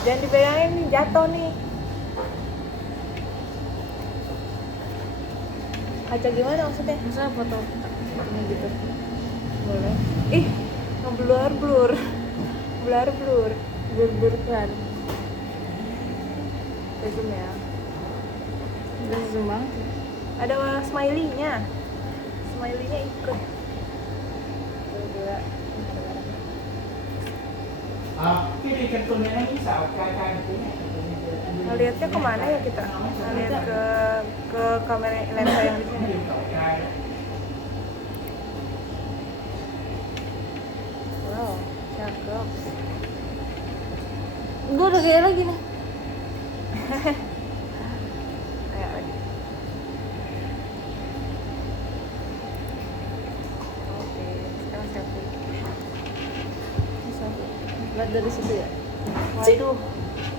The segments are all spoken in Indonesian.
Jangan dipegangin nih, jatuh nih. Kaca gimana maksudnya? Masa foto ini gitu? Boleh. Ih, ngeblur blur. Blur. Blur kan? Zoom ya. Udah zoom banget. Ada smiley-nya. Smiley-nya ikut. Gila. Pilih kartunnya lagi kakak gitu ya. Ngeliatnya kemana ya kita? Ngeliat ke kamera lensa yang di sini. Wow, cakep. Gue udah kayak lagi nih. Ayo lagi. Oke, sekarang selfie. Lihat dari situ ya. Waduh,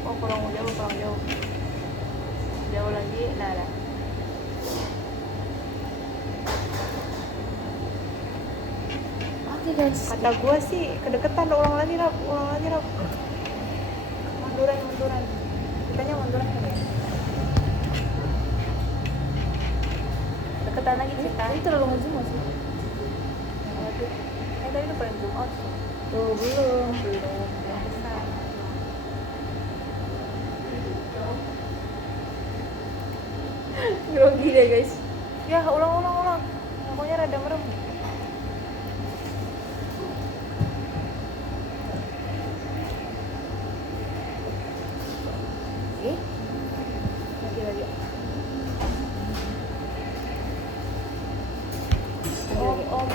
oh kurang jauh. Jauh lagi, nah dah. Oke guys. Kata gua sih kedeketan, ulang lagi Rap. Munduran. Kitanya munduran kan ya? Deketan lagi kita. Ini terlalu ngezoom gak sih? Waduh. Tadi udah paling zoom out. Tuh belum. Yang besar. Grogi deh guys. Ya, ulang. Pokoknya rada merem. Lagi. Om.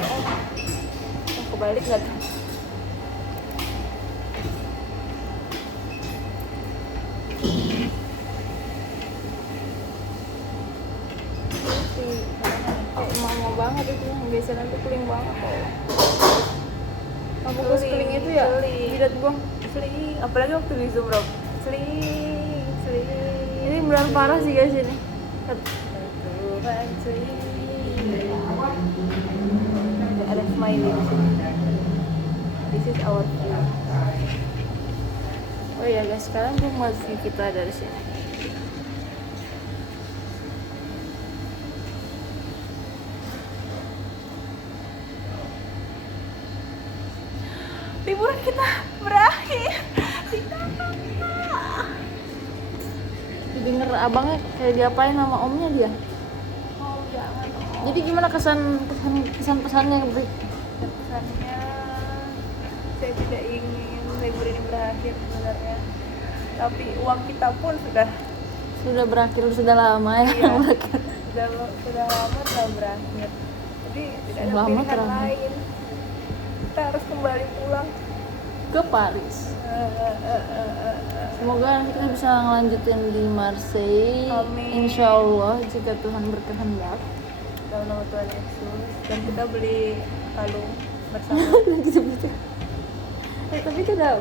Kebalik nggak tuh? Mau banget itu yang geseran tuh keling banget kok. Apa gue sekeling itu ya? Keling. Jidat gua. Seling, apalagi waktu di zoom Rob. Seling. Ini beneran parah sih guys ini. Ada smiley di sini. This is our view. Oh iya guys, sekarang gue mau view kita dari sini. Liburan kita berakhir. Denger abangnya kayak diapain sama omnya dia. Oh jangan. Jadi gimana kesan pesannya Bri? Pesannya saya tidak ingin libur ini berakhir sebenarnya. Tapi uang kita pun Sudah berakhir, sudah lama ya. Iya. sudah lama telah berakhir. Jadi tidak ada Lama pilihan terakhir. lain. Kita harus kembali pulang. Ke Paris. Semoga nanti kita bisa ngelanjutin di Marseille. Amin. Insya Allah jika Tuhan berkehendak. Dalam nama Tuhan Yesus. Dan kita beli kalung bersama. Gitu. Tapi kita udah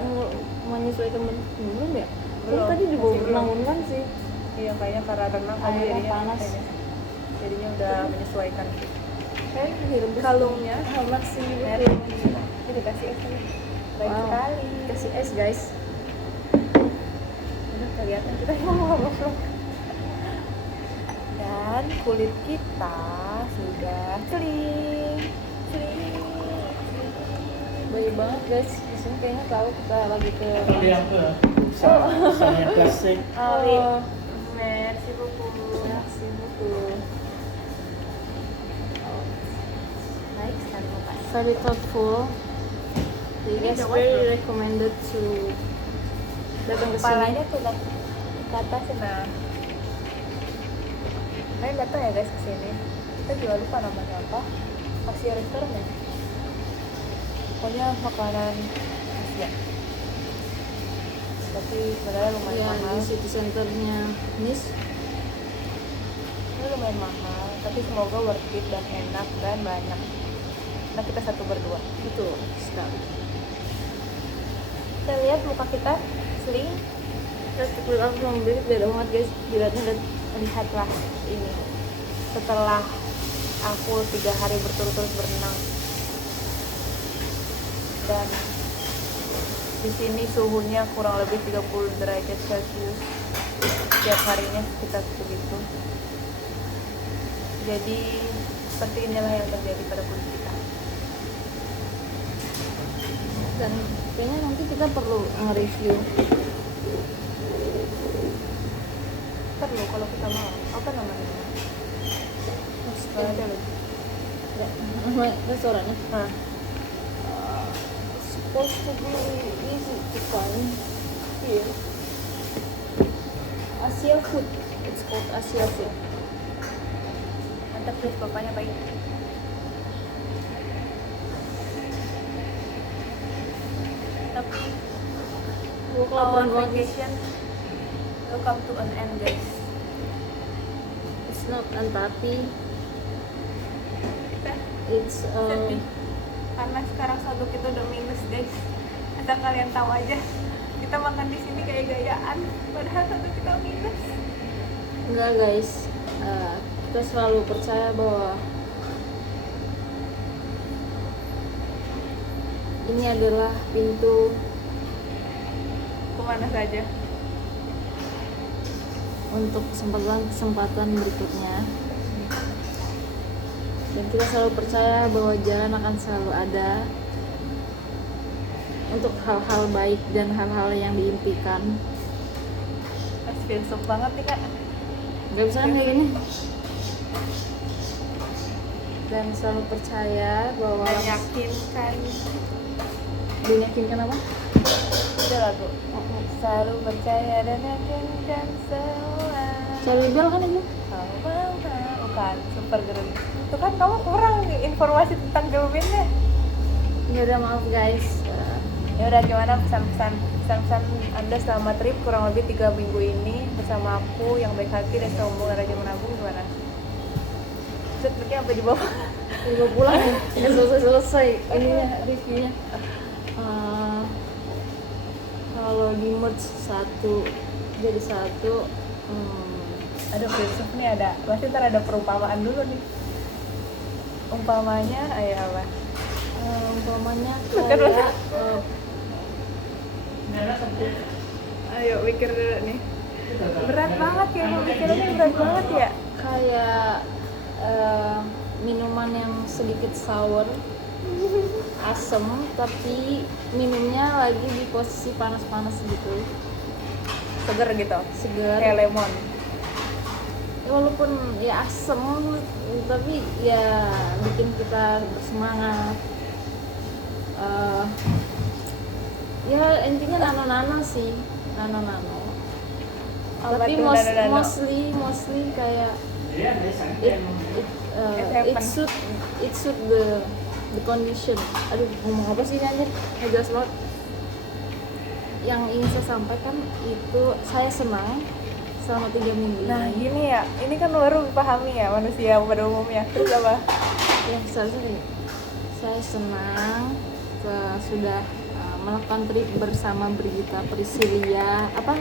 menyesuaikan belum ya? Belum, Tadi di bawah masih belum. renang kan sih. Iya kayaknya karena renang kan Airnya jadinya panas. jadinya udah menyesuaikan sih. Kan direbus. Kalungnya masih merah. Ini dikasih es nih. Baik Wow. sekali. Kasih es guys. Udah kelihatan kita ngomong vlog. Dan kulit kita sudah celing. Baik banget guys. Di sini kayaknya tahu kita lagi ke. Tapi apa? Misalnya plastik. Oh. Merci beaucoup. Merci beaucoup. Baik sekali Bapak. Very thoughtful. Jadi Ini guys udah very worth it. recommended to datang ke sini. Kepalanya tuh lah ke atas nah. Kalian datang ya guys ke sini. Kita juga lupa namanya apa. Asia Restoran ya. Pokoknya makanan Asia. Tapi sebenarnya lumayan Ya, mahal. di city centernya Nice. Ini lumayan mahal, tapi semoga worth it dan enak dan banyak. Karena kita satu berdua. Betul sekali. Kita lihat muka kita sling. Terus kulit aku belum beli, beda banget guys. Dilihatnya Lihatlah ini. Setelah aku 3 hari berturut-turut berenang dan Di sini suhunya kurang lebih 30 derajat Celcius. Setiap harinya sekitar begitu. Jadi seperti inilah yang terjadi pada kulit kita. Dan kayaknya nanti kita perlu nge-review. Perlu kalau kita mau. Apa namanya? Ada loh. Ya, restorannya. Nah, Supposed to be easy to find here. Asia food. It's called Asia food. mantap terus bapaknya baik. Tapi Gua our kelaparan banget. vacation will come to an end, guys. It's not tapi Kita it's sedih karena sekarang saldo kita udah minus, guys. Asal kalian tahu aja, kita makan di sini kayak gayaan, padahal saldo kita minus. enggak guys. Kita selalu percaya bahwa ini adalah pintu Kemana saja? untuk kesempatan berikutnya. Dan kita selalu percaya bahwa jalan akan selalu ada untuk hal-hal baik dan hal-hal yang diimpikan. Mas filsuf banget nih kak. Gak bisa kan kayak gini. Dan selalu percaya bahwa Dan yakinkan. diyakinkan apa? Udah lagu. Selalu percaya dan yakinkan semua. Cari bel kan itu? Bukan, super girl. Itu kan kamu kurang nih informasi tentang girl bandnya. Ya udah maaf guys. Ya udah, gimana pesan-pesan Anda selama trip kurang lebih 3 minggu ini bersama aku yang baik hati dan sombong dan rajin menabung, gimana? Setnya sampai di bawah. Udah pulang ya? Udah selesai ininya reviewnya. Kalau di merge satu jadi satu, Ada filsuf nih, ada. Pasti ntar ada perumpamaan dulu nih. Umpamanya, ayo apa? umpamanya Bukan, kayak Ayo mikir dulu nih. Berat banget ya, mau mikirnya berat banget ya. kayak minuman yang sedikit sour, asem, tapi minumnya lagi di posisi panas-panas gitu, Seger gitu. segar. Kayak lemon. Ya, walaupun ya asem, tapi ya bikin kita bersemangat. Ya intinya nano-nano sih, nano-nano. Apa Tapi tuh nano-nano? mostly kayak It it suit the condition. Aduh, ngomong apa sih ini anjir? Nggak jelas banget. Yang ingin saya sampaikan itu saya senang selama 3 minggu ini. Nah gini ya, ini kan baru dipahami ya manusia pada umumnya. Terus apa? Ya seharusnya gini, saya senang sudah melakukan trip bersama Brigita Priscilia. Apa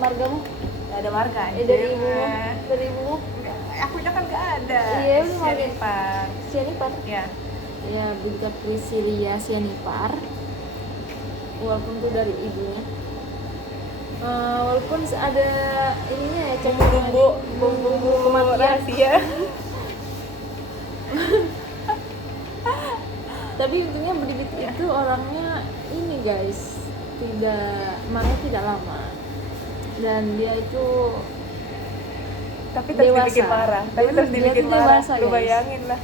margamu? Gak ada marga. Dari ibumu? Akunya kan gak ada. Iya, udah marga. Sianipar. Sianipar. Ya. Ya, Brigita Priscilia Sianipar. Walaupun itu dari ibunya. Walaupun ada ininya ya, Bumbu kematian. rahasia. Tapi intinya Brigita itu orangnya ini guys, marahnya tidak lama. Dan dia itu Tapi terus dewasa. dibikin marah. Tapi terus Dia dibikin tuh marah. dewasa, Lu guys. bayangin lah.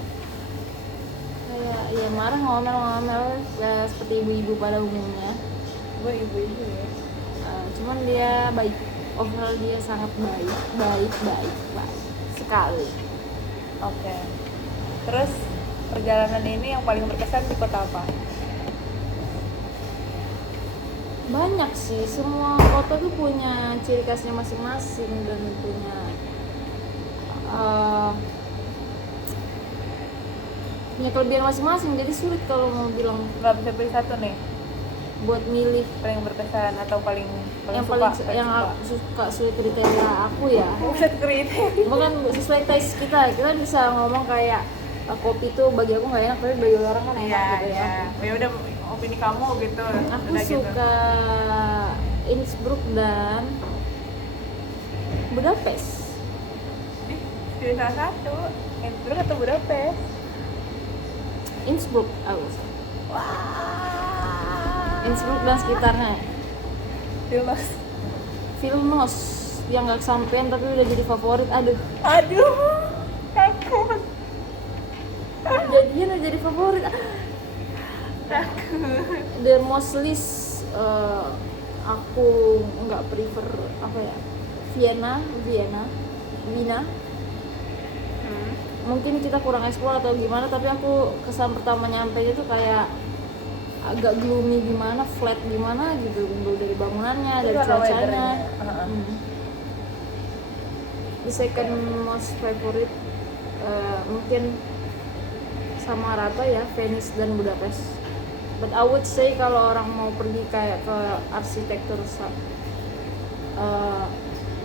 kayak ya marah, ngomel ya, seperti ibu-ibu pada umumnya. Gue ibu-ibu ya. Cuman dia baik, overall dia sangat baik sekali. Oke. Terus perjalanan ini yang paling berkesan di kota apa? Banyak sih, semua kota tuh punya ciri khasnya masing-masing dan punya kelebihan masing-masing. Jadi sulit kalau mau bilang Gak bisa pilih satu nih, buat milih paling berkesan atau paling yang suka, paling aku suka sulit kriteria aku ya. Buset kriteria. Bukan sesuai taste kita bisa ngomong kayak kopi tuh bagi aku nggak enak, tapi bagi orang kan enak Iya, gitu ya. iya. Ya udah, opini kamu gitu. Aku Udah gitu. suka Innsbruck dan Budapest. Pilih salah satu. Innsbruck atau Budapest? Innsbruck, aku Wah. Innsbruck dan sekitarnya. Vilnius. Vilnius yang nggak kesampean tapi udah jadi favorit. Aduh, Takut. jadinya udah jadi favorit. Takut. The most list aku nggak prefer apa ya, Wina. Mungkin kita kurang eksplor atau gimana, tapi aku kesan pertama nyampe itu kayak agak gloomy gimana, flat gimana gitu, mulai dari bangunannya, dari Itu karena cuacanya. weathernya. The second most favorite mungkin sama rata ya, Venice dan Budapest. But I would say kalau orang mau pergi kayak ke arsitektur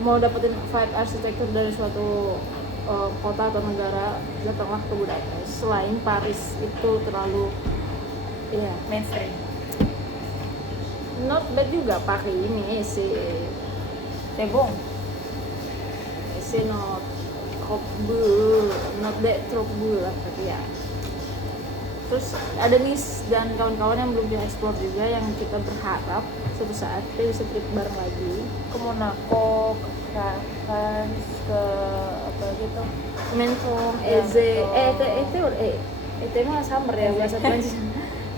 mau dapetin vibe arsitektur dari suatu kota atau negara, datanglah ke Budapest. Selain Paris itu terlalu ya Mainstream. not bad juga, Paris ini Cebong. not trop bleu, not that trop bleu lah, tapi ya. Terus ada Nice dan kawan-kawan yang belum di-explore juga, yang kita berharap suatu saat kita bisa trip bareng lagi. Ke Monaco, ke France, ke apa gitu. Menton, Ya, Eze, betul. Ete mah summer ya bahasa Prancis.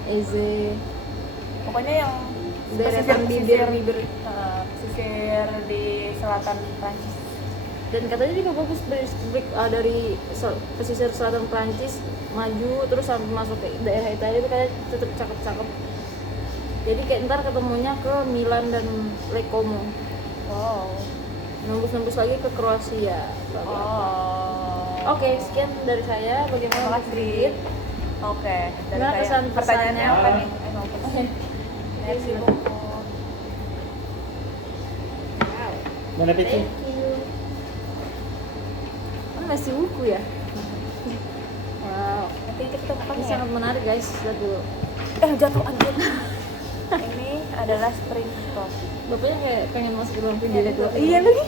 Eze, Pokoknya yang deretan bibir-bibir. pesisir di selatan Prancis. Dan katanya juga bagus dari pesisir selatan Prancis maju terus sampai masuk ke daerah Italia itu kayak tetap cakep-cakep. Jadi kayak ntar ketemunya ke Milan dan Lake Como, Wow. nembus lagi ke Kroasia. Oh. Oke, sekian dari saya. Bagaimana Mas Makasih. Oke. Dari Gimana saya. kesan-pesannya? Pertanyaannya apa nih? Merci beaucoup. Bon appétit. Thank you. Kan masih buku ya? Wow, Nanti kita makan ini ya. sangat menarik guys. Lihat dulu. Jatuh anjir. Ini adalah spring coffee. Bapaknya kayak pengen masuk ke dalam video lihat dulu. Iya lagi.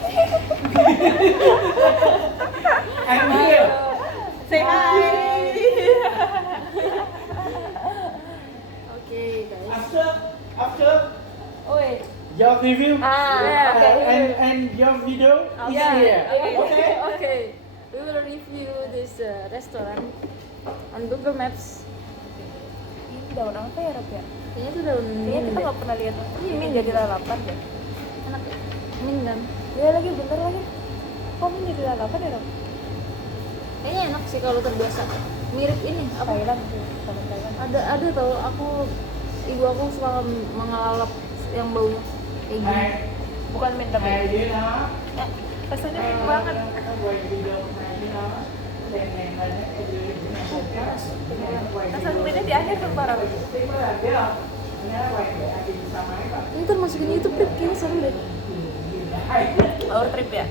I'm here. Say hi. Oke guys. After Oh wait. your review Yeah, okay. and your video is Yeah. here. Okay. We will review this restaurant on Google Maps. Ini daun apa ya, Rob ya? Kayaknya itu daun Kayaknya kita deh. nggak pernah lihat. Ini jadi lalapan deh. Enak ya? Min kan? Iya lagi, bener lagi. Kok ini jadi lalapan ya, Rob? Kayaknya enak sih kalau terbiasa. Mirip ini apa? Thailand sih, sama Thailand. Ada tau, ibu aku suka mengalap yang baunya kayak gini. Bukan mint tapi You know, rasanya mint banget. Rasa mintnya di akhir tuh parah. Ini ntar masukin YouTube deh, kayaknya seru deh. Our trip ya.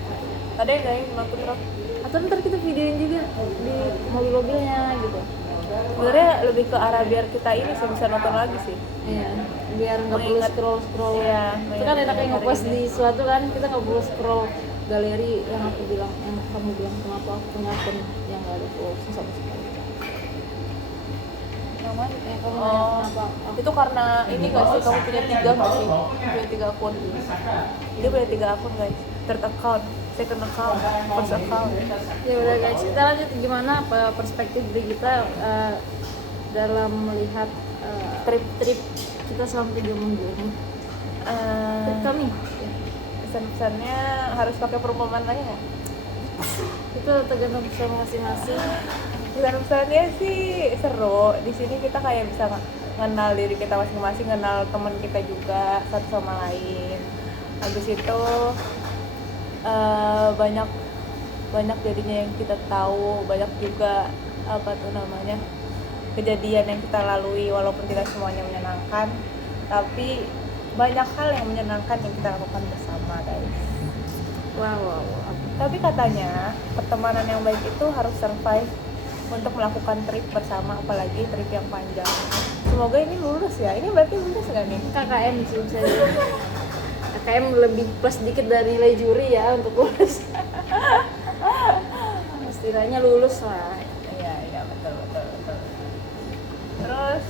Ada yang guys, maksud Rob. Atau ntar kita videoin juga di mobil-mobilnya gitu. Sebenarnya lebih ke arah biar kita ini sih bisa nonton lagi sih. Iya, biar nggak perlu Mengingat- scroll. Iya, Itu kan enaknya mengingat ngepost hari di ini. suatu kan, kita nggak perlu scroll galeri yang kamu bilang kenapa aku punya akun yang nggak ada followersnya sama sekali. Yang mana? Kamu Oh, nanya kenapa aku itu karena ini gak sih kamu punya 3 nggak sih? Punya 3 akun. Dia punya 3 akun guys. Third account, second account, first account. Ya udah guys, kita lanjut gimana perspektif dari kita dalam melihat trip kita selama 3 minggu ini. Trip kami. Ya. Pesan-pesannya harus pakai perumpamaan lagi nggak? Itu tergantung sama masing-masing. Pesan-pesannya sih seru. Di sini kita kayak bisa kenal diri kita masing-masing, kenal teman kita juga satu sama lain. Habis itu banyak jadinya yang kita tahu, banyak juga apa tuh namanya kejadian yang kita lalui walaupun tidak semuanya menyenangkan, tapi banyak hal yang menyenangkan yang kita lakukan bersama guys. Wow. Tapi katanya pertemanan yang baik itu harus survive untuk melakukan trip bersama, apalagi trip yang panjang. semoga ini lulus ya. Ini berarti lulus nggak nih? KKM sih bisa dibilang. KKM lebih plus dikit dari nilai juri ya untuk lulus. Istilahnya lulus lah. Iya iya betul betul betul. Terus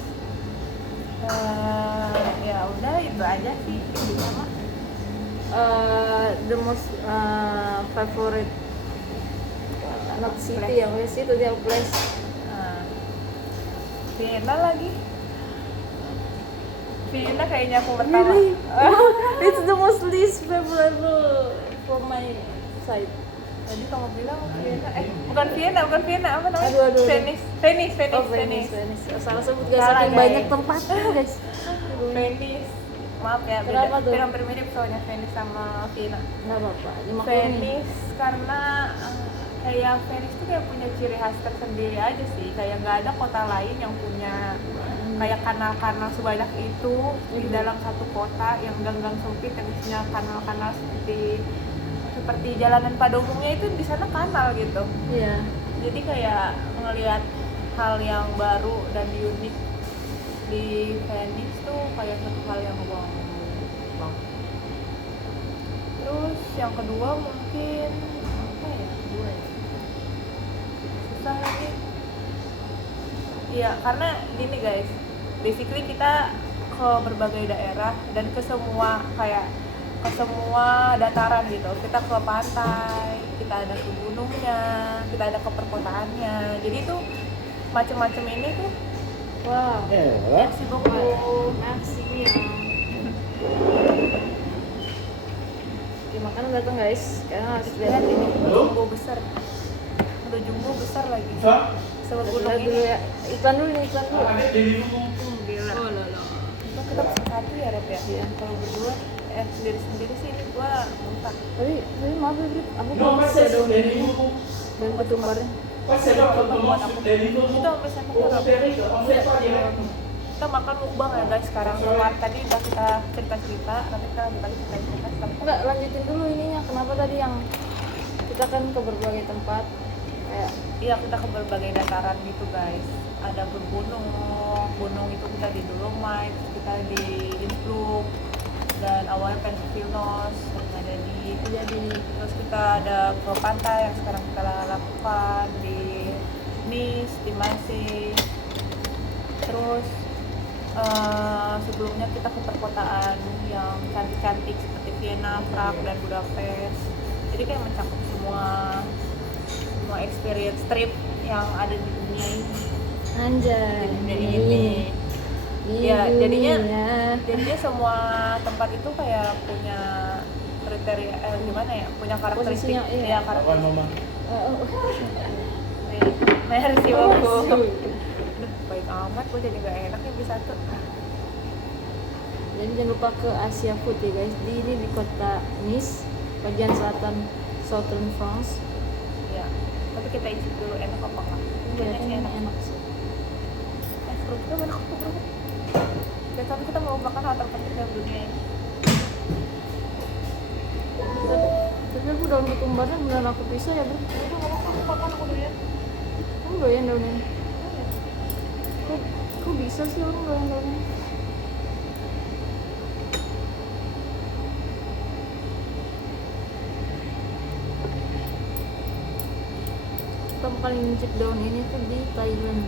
ya udah itu aja sih intinya mah. The most favorite not city ya, where city dia place. Vienna lagi. Vienna kayaknya aku pertama. Really? It's the most least favorable for my side. Tadi kamu bilang Vienna, bukan Vienna, apa namanya? Aduh. Venice. Oh, Venice. Salah sebut guys, Salah, saking guys. banyak tempatnya guys. Venice. Maaf ya, Kenapa tuh? hampir mirip soalnya Venice sama Vienna. Nggak apa-apa, dimaklumin. Venice karena kayak Venice tuh kayak punya ciri khas tersendiri aja sih. Kayak nggak ada kota lain yang punya kayak kanal-kanal sebanyak itu di dalam satu kota yang gang-gang sempit yang isinya kanal-kanal seperti jalanan pada umumnya itu di sana kanal gitu. Iya. Jadi kayak ngelihat hal yang baru dan unik di Venice tuh kayak satu hal yang wow. Terus yang kedua mungkin apa ya? Kedua ya. Susah lagi. Iya, karena gini guys. Basically kita ke berbagai daerah dan ke semua dataran gitu. Kita ke pantai, kita ada ke gunungnya, kita ada ke perkotaannya. Jadi tuh macam-macam ini tuh Wow. merci beaucoup. Merci ya. Oke, makanan datang guys. Sekarang harus Lihat lihat ini ini. jumbo besar. Udah jumbo besar lagi. Segunung Lihat dulu ini. ya. Iklan dulu nih, iklan dulu. Ada di rumah. Gila. Oh, loh. Itu kita pesen satu ya, Rep ya? Iya. Kalau berdua sendiri-sendiri sih ini gua muntah. Tapi maaf ya, Brit. Aku Non, mau ma pesen c'est daun des ini niveaux. dan ketumbarnya. Pas c'est là quand on mange des niveaux. Kita ambil sendok Au Rep. Périgord, on fait pas direct. Kita makan mukbang ya guys sekarang. Keluar tadi udah kita cerita-cerita, nanti kita lanjut lagi cerita-cerita. Enggak, lanjutin dulu ininya. Kenapa tadi yang kita kan ke berbagai tempat kayak Iya, kita ke berbagai dataran gitu guys. Ada ke gunung itu kita di Dolomite, kita di Innsbruck, dan awalnya Pensilnos, terus kita ada ke pantai yang sekarang kita lakukan di Nice, di Marseille. Terus sebelumnya kita ke perkotaan yang cantik-cantik seperti Vienna, Prague, dan Budapest. Jadi kayak mencakup semua experience trip yang ada di dunia ini. anjay. Di dunia ini. Ya, jadinya semua tempat itu kayak punya kriteria gimana ya? Punya karakteristik. Posisinya, iya. Ya, Apa karakteristik. mama? Merci Oh, beaucoup. sorry. Aduh, baik amat, gue jadi gak enak nih bisa tuh. Jadi jangan lupa ke Asia Food ya guys. Ini di kota Nice, bagian selatan Southern France. Ya, tapi kita isi dulu enak apa enggak? Banyak sih Kelihatannya enak. enak sih. Perutnya banyak banget. Biasanya kita mau makan hal terpenting dalam dunia ini. Tapi aku daun ketumbarnya beneran aku pisah ya, Bro. Aku makan aku doyan. Kamu doyan daunnya? Kok bisa sih orang doyan daunnya? Pertama kali mencit daun ini tuh di Thailand.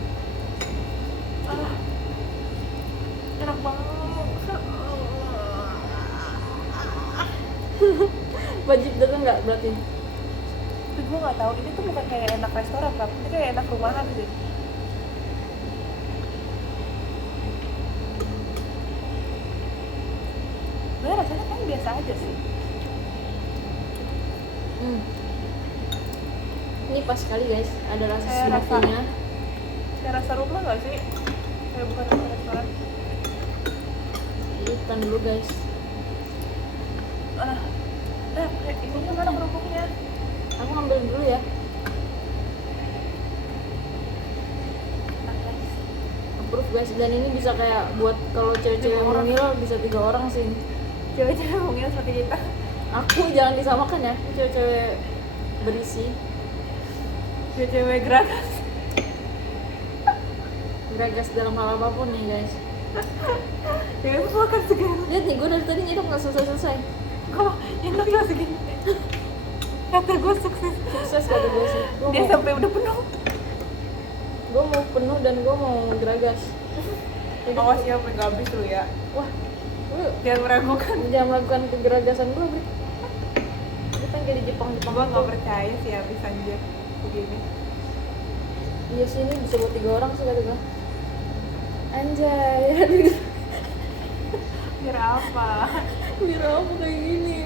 Enak banget. Wajib datang nggak berarti? Tapi gue nggak tahu ini tuh bukan kayak enak restoran kan? Ini kayak enak rumahan sih. Sebenarnya rasanya kan biasa aja sih. Ini pas sekali guys, ada rasa Kayak rasa- smoky-nya. Kayak rasa rumah nggak sih? Kayak bukan rasa restoran. Ikan dulu guys. Ini gimana kerupuknya? Aku ngambil dulu ya. Approve guys, dan ini bisa kayak buat kalau cewek-cewek Lima orang. mungil bisa 3 orang sih. Cewek-cewek mungkin seperti kita. Aku jangan disamakan ya, cewek-cewek berisi. Cewek-cewek gerakan. Geragas dalam hal apapun nih guys. Ya itu makan segini. Lihat nih, gue dari tadi nyedok nggak selesai. Kok enak ya segini. Kata gue sukses. Sukses kata gue sih. Dia sampai udah penuh. Gue mau penuh dan gue mau geragas. Jadi, Awas ya sampai nggak habis lu ya. wah, lu Jangan meragukan. jangan melakukan kegeragasan gue, Bri. Itu kan kayak di Jepang-Jepang. Gue nggak percaya sih habis anjir begini. Iya sih, ini bisa buat 3 orang sih kata gue. Anjay. Biar apa? Biar apa kayak gini?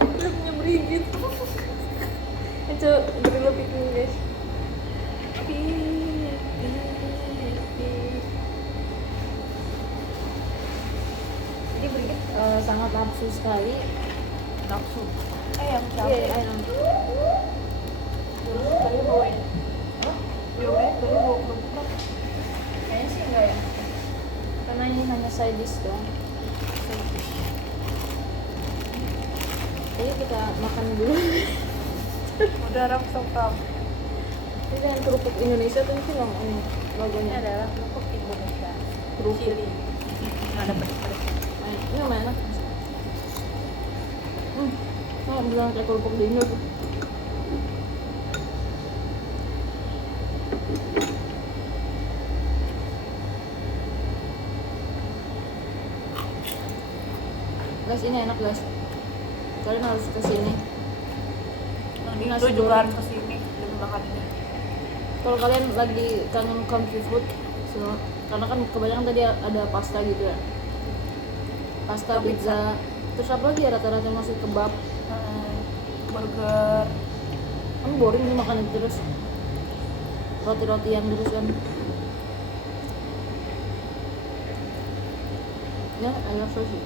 Udah punya berigit. Coba beri lo pick nih guys. Jadi berigit sangat nafsu sekali. Nafsu. Yang Iya, capek. ayam. Tadi bawain. Bawain tadi bawa kerupuk. Kayaknya sih enggak ya. Karena ini hanya side dish doang. Jadi kita makan dulu. Udah langsung tam. Ini dengan kerupuk Indonesia tuh sih logo ini Ini logonya. adalah kerupuk Indonesia. Kerupuk. Chili. Ada pedas-pedas. Ini lumayan enak. Oh, bilang kayak kerupuk di Indo tuh. Guys, ini enak guys. Kalian harus kesini. Nasi Itu juga goreng. harus kesini demi makan ini. Kalau kalian lagi kangen comfy food, karena kan kebanyakan tadi ada pasta gitu ya. Pasta, pizza, terus apa lagi ya rata-rata masih kebab. Burger. Kan boring nih makan itu terus. Roti-rotian terus kan. Ya, enak sih.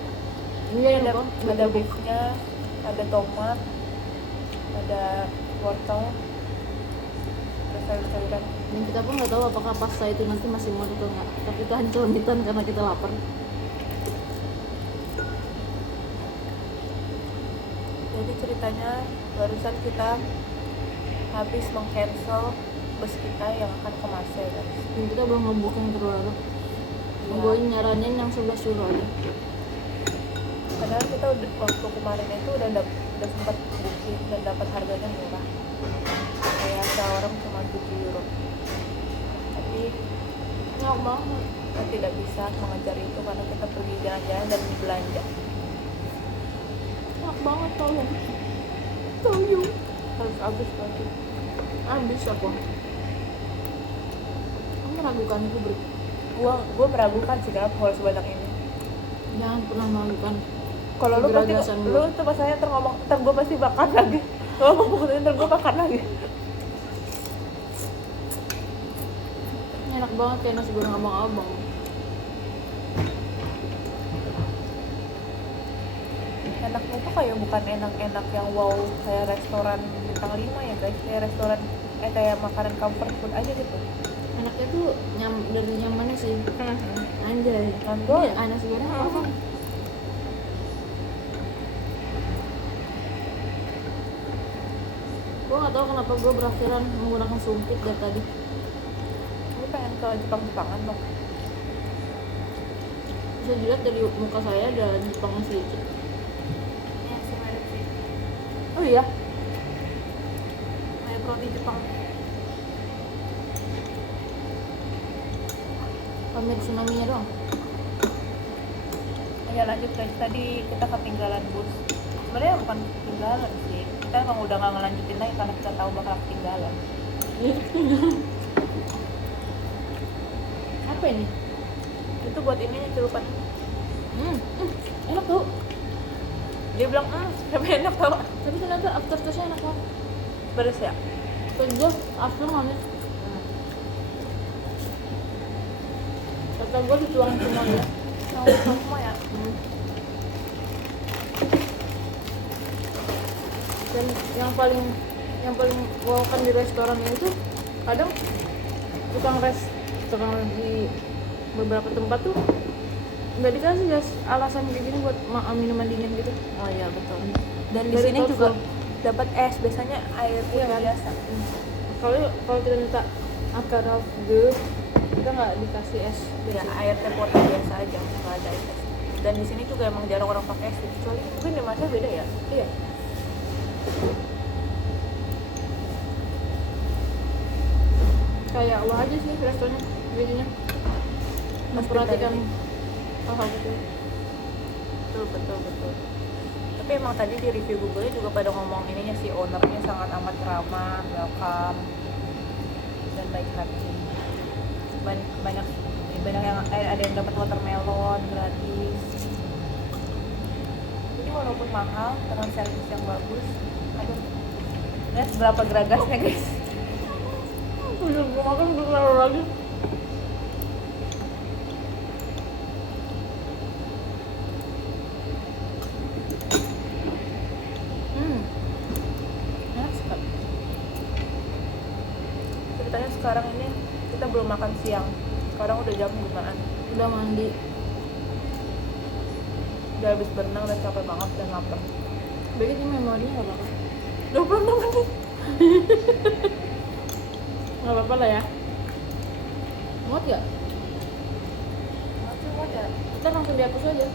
Ini ya Ada, apa? ada beefnya, ada tomat, ada wortel, ada sayur-sayuran. Dan kita pun nggak tahu apakah pasta itu nanti masih mau atau nggak. Tapi kita hanya celemitan karena kita lapar. Jadi ceritanya barusan kita habis meng-cancel bus kita yang akan ke Marseille guys. Dan kita belum ngebuk yang terlalu. Gue nyaranin yang 11 euro aja. Padahal kita udah, waktu kemarin itu udah sempat booking dan dapat harganya murah. Kayak seorang cuma 7 euro. Tapi Enak banget. kita tidak bisa mengejar itu karena kita pergi jalan-jalan dan belanja. Enak banget tolong. Tolong. Harus habis lagi. Habis aku. Kamu meragukan itu, Bro? Gue meragukan sih kenapa harus sebanyak ini. Jangan pernah meragukan. Kalau lu pasti Kegeragasan lu gua. tuh pasanya ntar ngomong ntar gue pasti makan lagi. Lo mau pokoknya ntar gue makan lagi. Ini enak banget kayak nasi goreng abang-abang. Enaknya tuh kayak bukan enak-enak yang wow kayak restoran bintang 5 ya guys, kayak restoran kayak makanan comfort food aja gitu. Enaknya tuh dari nyamannya sih. Anjay. Nonton. Ini nasi goreng apa? Gue gak tau kenapa gue berakhiran menggunakan sumpit dari tadi. Gue pengen ke Jepang-Jepangan dong. Bisa dilihat dari muka saya ada Jepangnya sedikit. Iya sih mirip sih. Oh iya? Mirip roti Jepang. Pamer tsunami-nya doang. Ya lanjut guys, tadi kita ketinggalan bus. Sebenarnya bukan ketinggalan sih, kita emang udah nggak ngelanjutin lagi karena kita tahu bakal ketinggalan. Apa ini? Itu buat ininya celupan. Enak tuh. Dia bilang tapi enak tau. Tapi ternyata aftertaste-nya enak banget. Pedes ya. Pedas, asam manis. Kata gue dituang semua ya. Semua ya. Dan yang paling wow kan di restoran itu kadang tukang di beberapa tempat tuh nggak dikasih guys alasan kayak gini buat minuman dingin gitu. Oh iya betul. Dan di Dari sini Tokyo. juga dapat es, biasanya air putih Iya kan? biasa. Kalau kita minta akarafge kita nggak dikasih es Ya air teh botol biasa aja, nggak ada es. Dan di sini juga emang jarang orang pakai es, kecuali mungkin di Malaysia beda ya. iya. Kayak wah aja sih restorannya bedanya memperhatikan hal-hal gitu. Betul. Tapi emang tadi di review Google juga pada ngomong ininya sih, ownernya sangat amat ramah, welcome, dan baik hati. Banyak yang ada yang dapat watermelon gratis. Jadi walaupun mahal dengan servis yang bagus, aduh, lihat berapa geragasnya guys. Udah gue makan belum lalu lagi. Enak sekali. Ceritanya sekarang ini kita belum makan siang. Sekarang udah jam 5-an. Udah mandi. Udah habis berenang dan capek banget dan lapar. Begitu memorinya nggak apa-apa. 26 menit. Nggak apa-apa lah ya. Muat nggak? Masih mau ya? Kita langsung dihapus aja.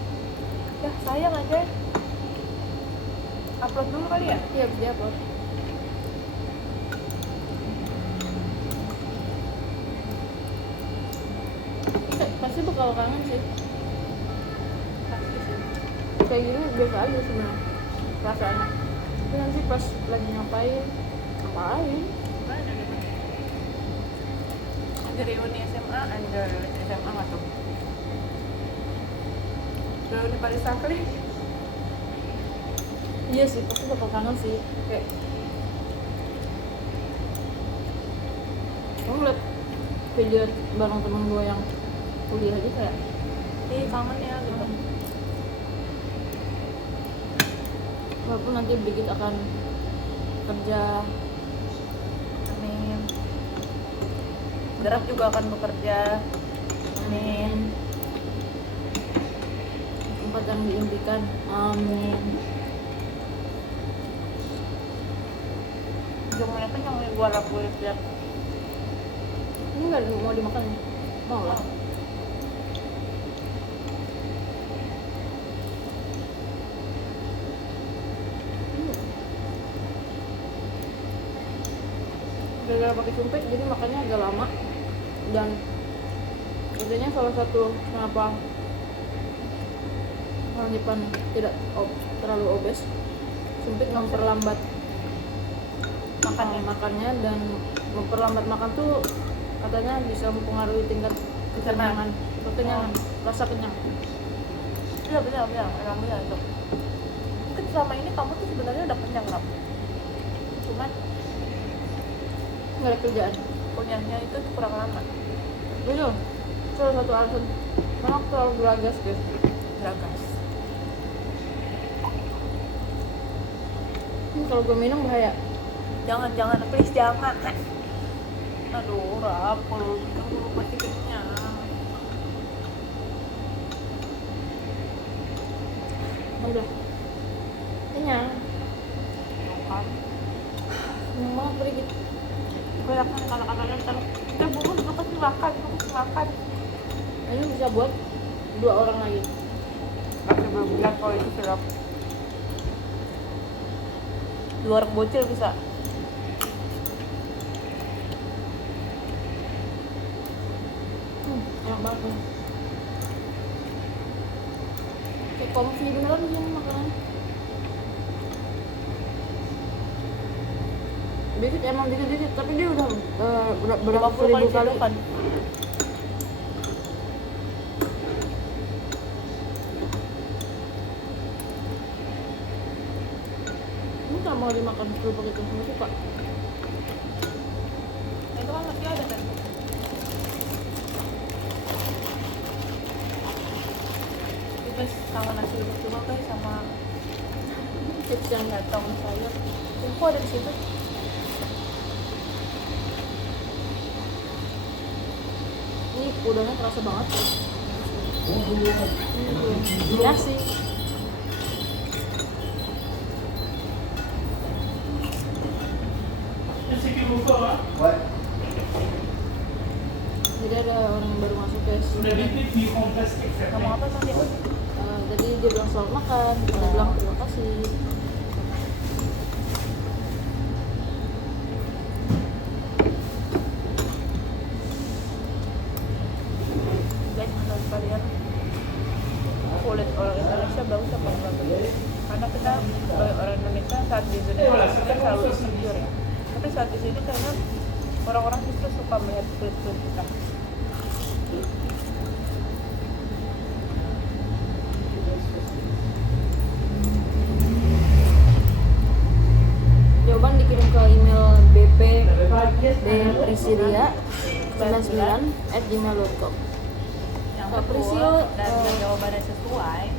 Ya sayang aja. Upload dulu kali ya? Iya, dihapus. Pasti bakal kangen sih. Pasti sih. Kayak gini biasa aja sebenarnya perasaannya. Tapi nanti pas lagi ngapain? Ada reuni SMA, ada SMA nggak tuh? Reuni Paris Sakli. Iya sih, pasti bakal kangen sih. Kayak gue ngeliat video bareng temen gue yang kuliah aja kayak Kangen ya gitu. walaupun nanti Brigit akan kerja. Amin. Derap juga akan bekerja. Amin. Tempat yang diimpikan. Amin. Jamunya kan yang gua lakuin tiap. Ini nggak mau dimakan ya? Mau lah. Gara-gara pakai sumpit jadi makannya agak lama, dan katanya salah satu kenapa orang Jepang tidak terlalu obes, sumpit memperlambat makannya dan memperlambat makan tuh katanya bisa mempengaruhi tingkat kekenyangan, rasa kenyang. Iya benar, emang benar itu. Mungkin selama ini kamu tuh sebenarnya udah kenyang Rap. Cuman Nggak ada kerjaan. kunyahnya itu kurang lama. Betul. Salah satu alasan karena aku terlalu beragas guys. Geragas. Kalau gue minum bahaya. Jangan, please jangan. Aduh, Rap, kalau kamu pasti kenyang. Udah. Kenyang. Bukan. Kenyang banget Brigit. Gue akan kata-katanya ntar kita buru juga pasti makan. Ini bisa buat 2 orang lagi. Kasih berbulan kalau itu sirup. 2 orang bocil bisa. Enak banget nih. Kayak komsi beneran sih ini makanan. Dikit emang dikit, tapi dia udah berapa 50 ribu kali. kan. Ini nggak mau dimakan kerupuk itu, nggak suka. Nah, itu kan masih ada kan. Guys, kangen nasi uduk juga guys sama Chips yang datang sayur. Info ada di situ. ini udangnya terasa banget. Nasi. Jadi ada orang yang baru masuk guys. Sudah di kompleks Ngomong apa sama dia? Jadi dia bilang selamat makan, dia bilang terima kasih. Guys, menurut kalian kulit orang Indonesia bagus apa enggak bagus? Karena kita sebagai orang Indonesia saat di Indonesia kita selalu insecure ya. Tapi saat di sini kayaknya orang-orang justru suka melihat kulit-kulit kita. Jawaban dikirim ke email bpprisidia99@gmail.com. Yang Kak betul Priscil, dan jawabannya sesuai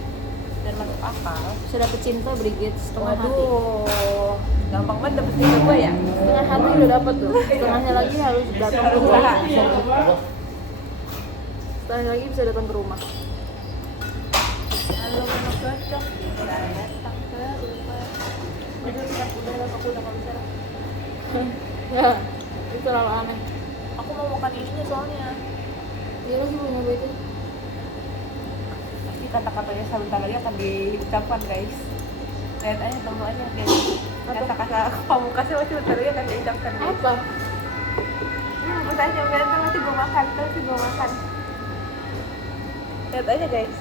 dan masuk akal. Sudah pecinta Brigade setengah hati. Waduh, gampang banget dapet cinta gue ya. Setengah hati udah dapet tuh. Setengahnya lagi harus datang ke rumah. Setengahnya lagi bisa datang ke rumah. Kalau mau cocok, bisa datang ke rumah. Udah lah, aku udah gak bisa lah. Ya, itu terlalu aneh. Aku mau makan ininya soalnya. Dia lagi mau nyoba itu. Pasti kata-katanya sebentar lagi akan diucapkan guys. Lihat aja, tunggu aja guys. Kata-kata pamungkasnya masih bentar lagi akan diucapkan guys. Apa? Pas aja bentar masih gue makan, masih gue makan. Lihat aja guys.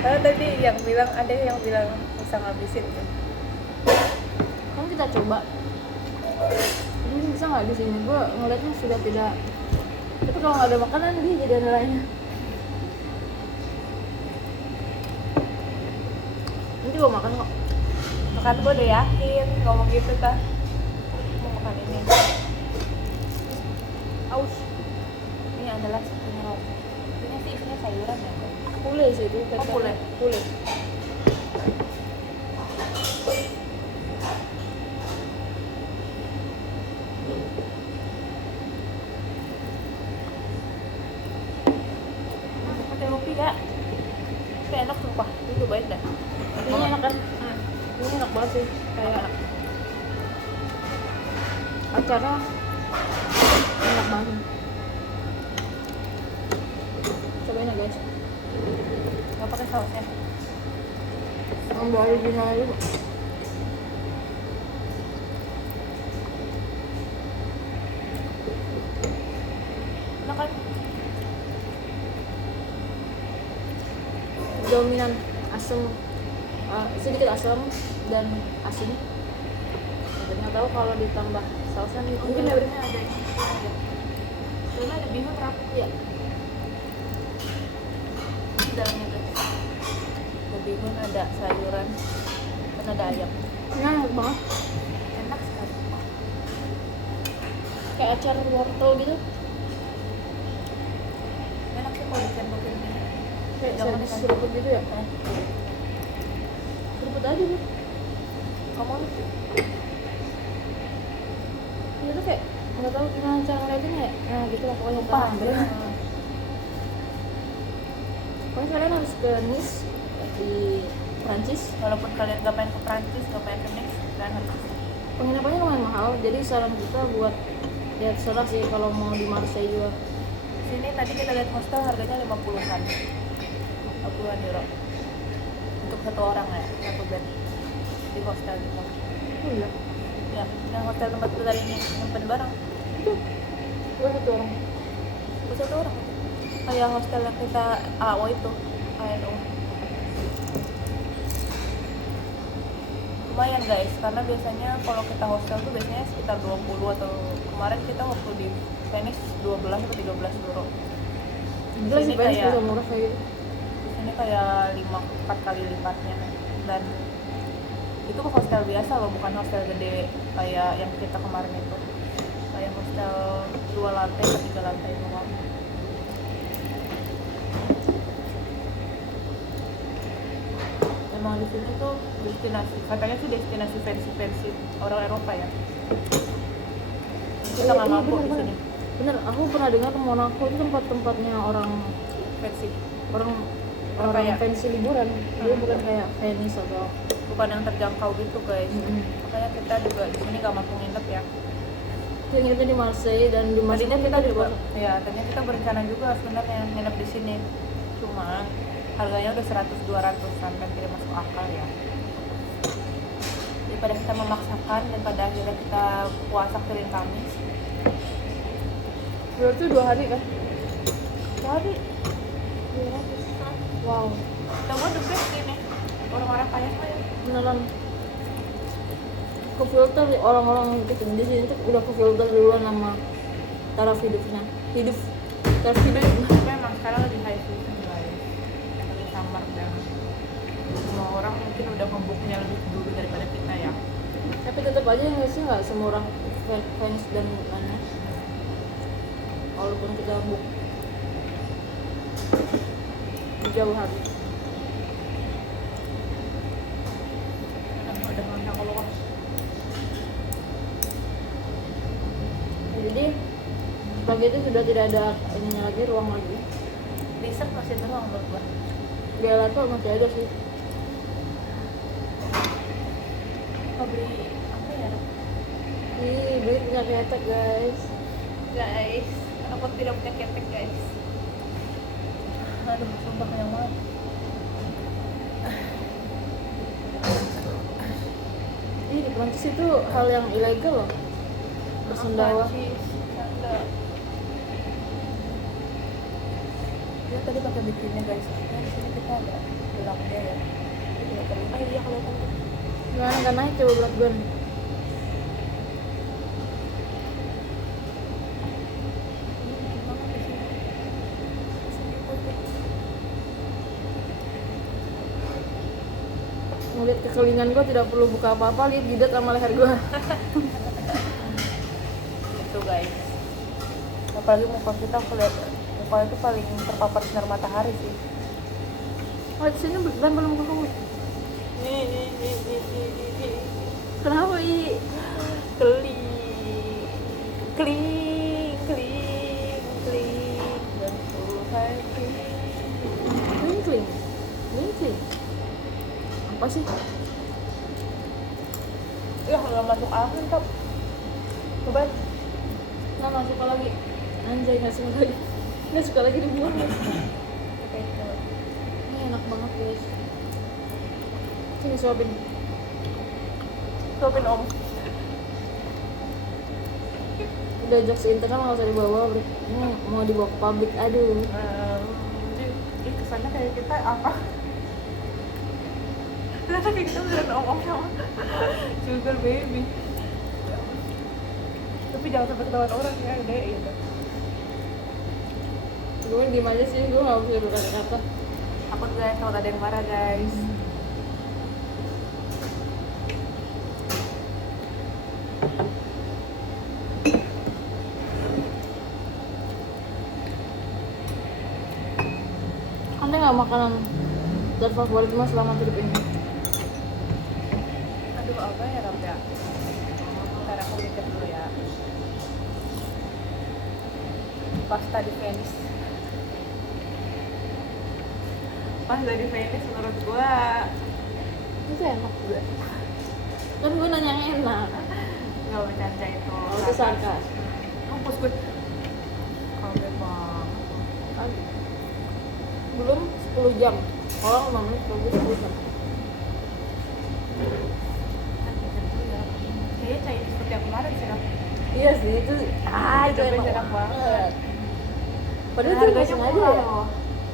Karena tadi yang bilang ada yang bilang bisa ngabisin tuh. Kan kita coba. Ini bisa nggak di sini? Gue ngeliatnya sudah tidak. Tapi kalau nggak ada makanan dia jadi ada lainnya. Nanti gue makan kok. Makan gue udah yakin ngomong gitu kah. Mau makan ini. Aus. Ini adalah setengah roti. Ini sih isinya sayuran ya guys. Pule sih itu. Oh, pule. Pule. Pakai kopi gak? Tapi enak sumpah. Lu cobain dah. Ini enak kan? Ini enak banget sih. Kayak Enak. acara enak banget. Cobain ya guys. Gak pakai sausnya. Yang original itu. Enak kan? Dominan asam, sedikit asam dan asin. Nggak tahu kalau ditambah sausnya nih. Mungkin ya. Sebenarnya ada ini. Karena ada bihun rap. Iya. Di dalamnya guys. Ada bihun, ada sayuran, dan ada ayam. Ini enak banget. Enak sekali. Kayak acar wortel gitu. Enak sih kalau dicendokin ini. Kayak Jangan seruput kan. seruput gitu ya. Seruput aja gitu. Kamu Ini tuh kayak nggak tahu gimana cara ngeliatinnya ya. Nah gitu lah pokoknya. lupa bener. Pokoknya kalian harus ke Nice di Prancis. Walaupun kalian gak pengen ke Prancis, gak pengen ke Nice, kalian harus. Penginapannya lumayan mahal, jadi saran kita buat ya terserah sih kalau mau di Marseille juga. Sini tadi kita lihat hostel harganya 50-an. 50-an euro. Untuk satu orang ya, satu bed di hostel gitu. Oh iya. Ya, yang hotel tempat kita tadi nyimpen barang. Itu gue satu orang. Buat satu orang. Kayak hostel yang kita AO itu, ANU. Lumayan guys, karena biasanya kalau kita hostel tuh biasanya sekitar 20 atau kemarin kita waktu di Venice 12 atau 13 euro. Gila sih Venice udah murah kayak gitu. Ini kayak 4 kali lipatnya. Dan itu hostel biasa loh, bukan hostel gede kayak yang kita kemarin itu. Kayak hostel 2 lantai atau 3 lantai doang. Emang di sini tuh destinasi, katanya sih destinasi fancy orang Eropa ya. Kita nggak Iya, mampu bener, di sini. Bener, aku pernah dengar Monaco itu tempat-tempatnya orang Fancy, orang kaya. fancy liburan. Dia bukan kayak Venice atau bukan yang terjangkau gitu guys. Makanya kita juga di sini nggak mampu nginep ya. Yang kita di Marseille dan di Marseille Tadinya kita di juga, Barcelona. ya tadinya kita berencana juga sebenarnya nginep di sini. Cuma harganya udah 100-200 sampai tidak masuk akal ya. Daripada kita memaksakan dan pada akhirnya kita puasa Senin Kamis. Berarti 2 hari kan? Jadi 200. Wow, kita buat the best ini. Orang-orang kaya kaya. beneran kefilter orang-orang di sini tuh udah kefilter duluan sama taraf hidupnya. Taraf hidup. Memang sekarang lebih high season guys, lebih summer dan semua orang mungkin udah ngebuknya lebih dulu daripada kita ya. Tapi tetap aja nggak sih, nggak semua orang fans dan mana, walaupun kita book jauh hari. Udah nggak keluar. Jadi pagi itu sudah tidak ada ininya lagi, ruang lagi. Dessert masih doang menurut gua. Gelato masih ada sih. Mau beli apa ya? Ih, beli punya ketek guys. Guys, aku tidak punya ketek guys. Aduh, sumpah kenyang banget. Ih, di Prancis itu hal yang ilegal loh, bersendawa. Dia tadi pakai bikinnya guys. Nah, di sini kita ada gelapnya ya. Ini tidak terlihat. Iya kelihatan tuh. Gimana nggak naik coba berat gue? Ngeliat kekelingan gue tidak perlu buka apa-apa, lihat jidat sama leher gue. Itu guys. Apalagi muka kita, aku lihat muka itu paling terpapar sinar matahari sih. Oh, di sini belum muka kamu. Kenapa i? Keling, keling, keling, keling, dan Tuhan Winkling. Apa sih? ya nggak masuk angin top. Coba Nggak suka lagi. Anjay, nggak suka lagi. Nggak suka lagi dibuang. oke, coba. Ini enak banget guys. Sini suapin. Suapin om. Udah jokes internal nggak usah dibawa. Ini mau dibawa ke publik. Aduh. Ih kesannya kayak kita apa? Ternyata kayak kita beneran om sama sugar baby. Tapi jangan sampai ketahuan orang ya, udah gitu. Gue diem aja sih, gue nggak bisa berkata-kata. Takut guys, takut ada yang marah guys. Anda nggak makanan terfavorit mas selama hidup ini? Aduh apa ya Ram ya? Ntar aku mikir dulu ya. Pasta di Venice. Pasta di Venice menurut gua Itu enak juga. Kan gue nanya yang enak. nggak bercanda itu. Oh, itu sarkas. Mampus gue. Kaget banget. Belum 10 jam. Orang 5 menit, kalau gue 10 jam. Kayaknya Chinese seperti yang kemarin sih Ram. Iya sih, itu itu Tapi enak banget. Padahal Dan itu harganya nggak sengaja murah ya. loh.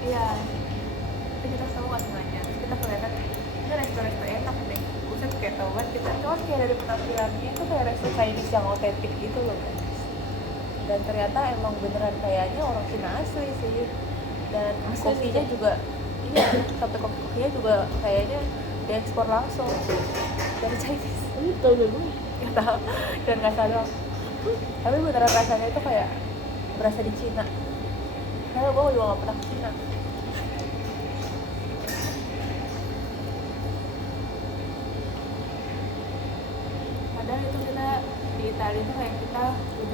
Iya. Tapi kita tahu nggak sengaja. Terus kita kelihatan ini resto-resto enak nih. Buset kayak tau kan kita cuma kayak dari penampilannya itu kayak resto Chinese yang otentik gitu loh guys. Dan ternyata emang beneran kayaknya orang Cina asli sih. Dan Asli kopinya sih. juga iya, sampai kopinya juga kayaknya diekspor langsung dari Chinese. Ini tau dari mana? Nggak tahu dan nggak sadar. Tapi beneran rasanya itu kayak berasa di Cina. Karena gue juga nggak pernah ke Cina. Padahal itu kita di Italia itu kayak kita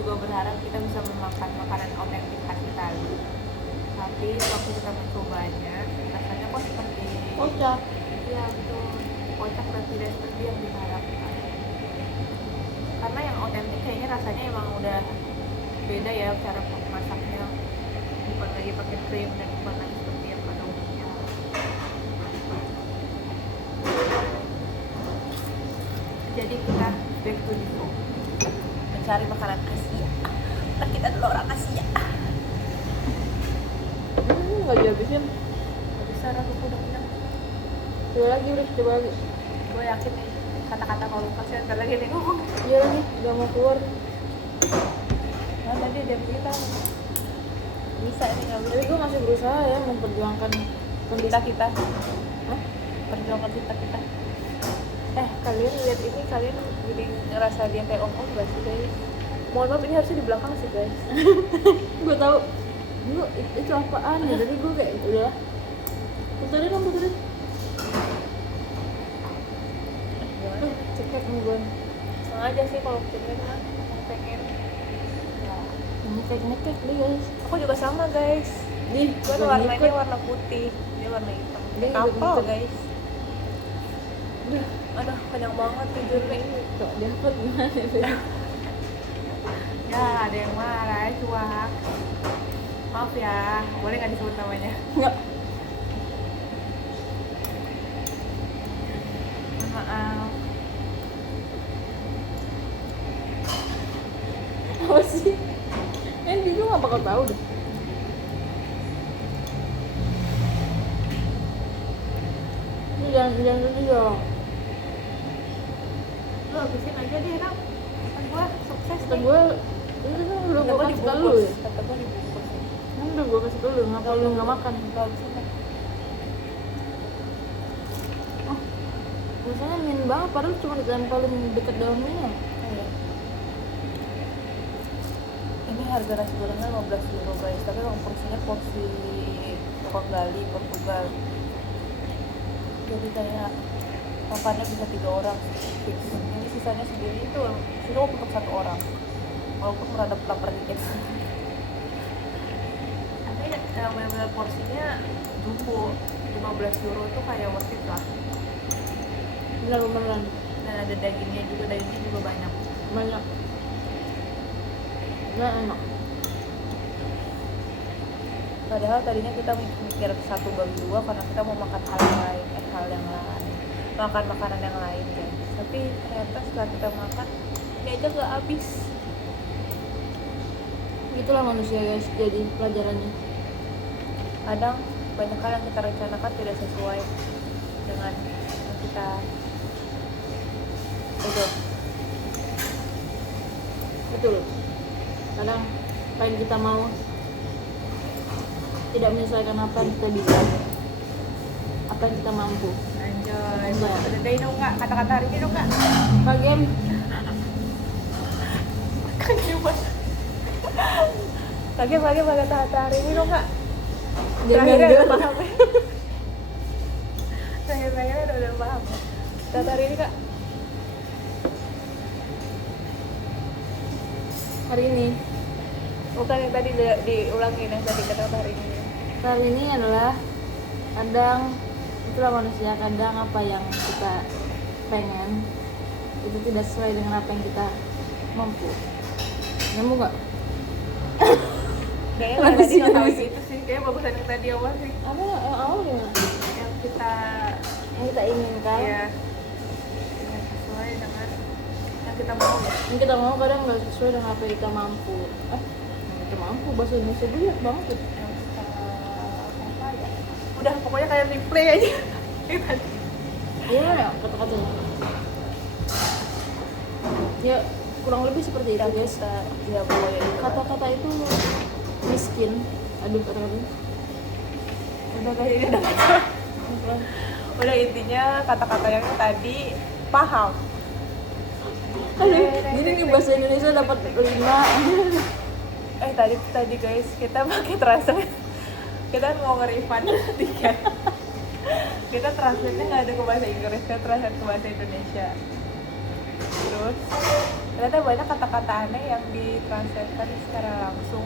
juga berharap kita bisa memakan makanan otentik khas Italia. Tapi waktu kita mencobanya, rasanya kok seperti Kocak. ya betul, kocak dan tidak seperti yang diharapkan. Karena yang otentik kayaknya rasanya emang udah beda ya cara masaknya, bukan lagi pakai krim dan bukan lagi seperti yang pada umumnya. Jadi kita back to the food, mencari makanan Asia. Nah, kita adalah orang Asia. Nggak dihabisin. Gak bisa, aku udah kenyang. Coba lagi, udah coba lagi. Gue yakin nih kata-kata kalau Lukas ya ntar lagi nih ngomong. Iya lagi, udah mau keluar. Nah tadi dia kita bisa ini nggak bisa. Tapi gue masih berusaha ya memperjuangkan kondisi Kita Hah? perjuangan kita. Kalian lihat ini, kalian jadi ngerasa dia kayak om gak sih guys? Mohon maaf, ini harusnya di belakang sih guys. Gue tahu. Gue itu apaan ya? Jadi gue kayak udah puterin dong, puterin. Gimana? Cepet nih gue. Sengaja sih kalau kalian mah pengen. Ngekek deh guys. Aku juga sama guys. Nih, Gue tuh warnanya warna putih, dia warna hitam. Dia Kapal ikut-ikut. guys. Aduh, kenyang banget tidur nih. Kok dapat gimana sih? Ya, ada yang marah, cuak. Maaf ya, boleh nggak disebut namanya? Enggak. Mohon maaf. Apa sih? Gue gak bakal tahu deh. Ini jangan sedih dong. Lu habisin aja deh, Ram. Kan gua sukses Kata nih. gue, itu kan udah gue kasih ke lu ya. Kata gua dibungkus. Kan udah gue kasih ke lu, ngapa lu gak makan? Gak habisin kan? Oh, biasanya min banget, padahal cuma ditempelin deket daun minyak. Iya. Ini harga nasi gorengnya 15 euro guys, tapi emang porsinya porsi tukang gali Portugal. Jadi kayak makannya bisa 3 orang fix. Ini sisanya sendiri itu cukup untuk 1 orang. Walaupun meradap lapar dikit. Tapi yang benar-benar porsinya jumbo, 15 euro itu kayak worth it lah. Beneran Dan ada dagingnya juga banyak. banyak. Nah, enak. Padahal tadinya kita mikir 1 bagi 2 karena kita mau makan hal yang lain, makan makanan yang lain guys. Tapi ternyata setelah kita makan ini aja nggak habis. Itulah manusia guys, jadi pelajarannya. Kadang banyak hal yang kita rencanakan tidak sesuai dengan yang kita itu. Betul. Kadang apa yang kita mau tidak menyesuaikan apa yang kita bisa, apa yang kita mampu. Anjoy. Enggak. Ada day dong kak, kata-kata hari ini dong kak. Pak game, Kan gimana? Lagi kata-kata hari ini dong kak. Terakhirnya udah paham ya. Terakhirnya udah paham. Kata hari ini kak. hari ini. Bukan yang tadi diulangin yang tadi kata hari ini. Hari ini adalah kadang itulah manusia, kadang apa yang kita pengen itu tidak sesuai dengan apa yang kita mampu. Nyambung nggak? Kayaknya Kenapa nggak tadi sih, nggak tahu kenapa sih? gitu sih. Kayaknya bagusan yang tadi awal sih. Apa yang awal gimana? Yang kita Yang kita inginkan, ya yang sesuai dengan yang kita mau ya. yang kita mau kadang nggak sesuai dengan apa yang kita mampu. Yang kita mampu, bahasa Indonesia gue banget tuh. Yang kita apa ya? Udah pokoknya kayak replay aja. Yang tadi. Iya ya kata-katanya. Ya kurang lebih seperti itu Yang guys. kita ya pokoknya itu. Kata-kata itu miskin. Aduh kata-kata. Udah kayak ini udah kacau. Udah intinya kata-kata yang tadi paham. Aduh, gini nih bahasa Indonesia dapat 5. Tadi guys kita pakai translate. Kita mau nge-refund tiket. Kita translate-nya nggak ada ke bahasa Inggris, kita translate ke bahasa Indonesia. Terus ternyata banyak kata-kata aneh yang ditranslatekan secara langsung